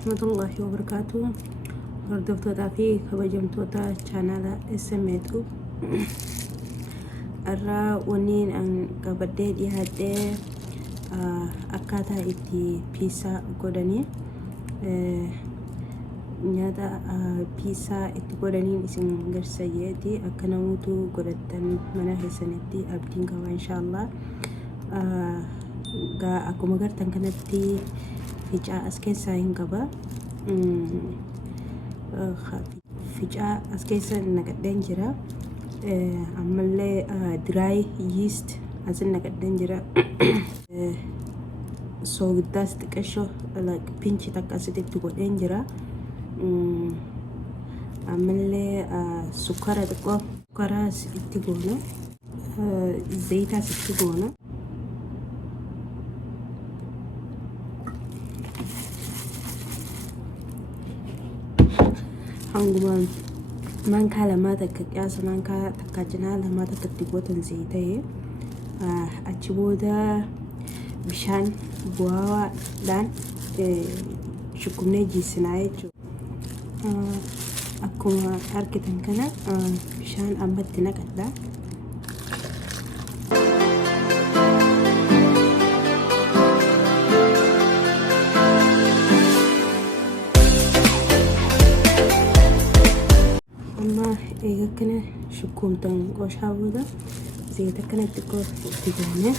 warahmatullahi wabarakatuh. Hordoftoota fi kabajamtoota chaanala SM'tu irraa waniin an qabadee dhiyaadhee akkaataa itti pizza godhanii nyaata pizza itti godhaniin isin garsiiseeti akka namoota godhatan mana keessanitti abdiin qaba inshallah. Akkuma gartan kanatti ficaa as keessaa hin qaba. Ficaa as keessa naqadheen jira. Ammallee dry yeast asin naqadheen jira. Soogiddaas xiqqeeshoo pinchi takka asitti godheen jira. Ammallee sukkara xiqqoo sukkaraas itti goona. Zayitaas itti goona. Hangumaan mankaa lamaa takka qiyaasa mankaa takka cinaa lamaa takka itti gootan zayita'ee achi booda bishaan bu'aadhaan shukumnee jiisinaa jechuudha. Akkuma argitan kana bishaan ammatti naqadha. Egaa kana shukumtan qoshaa booda zayita kana xiqqoo itti goone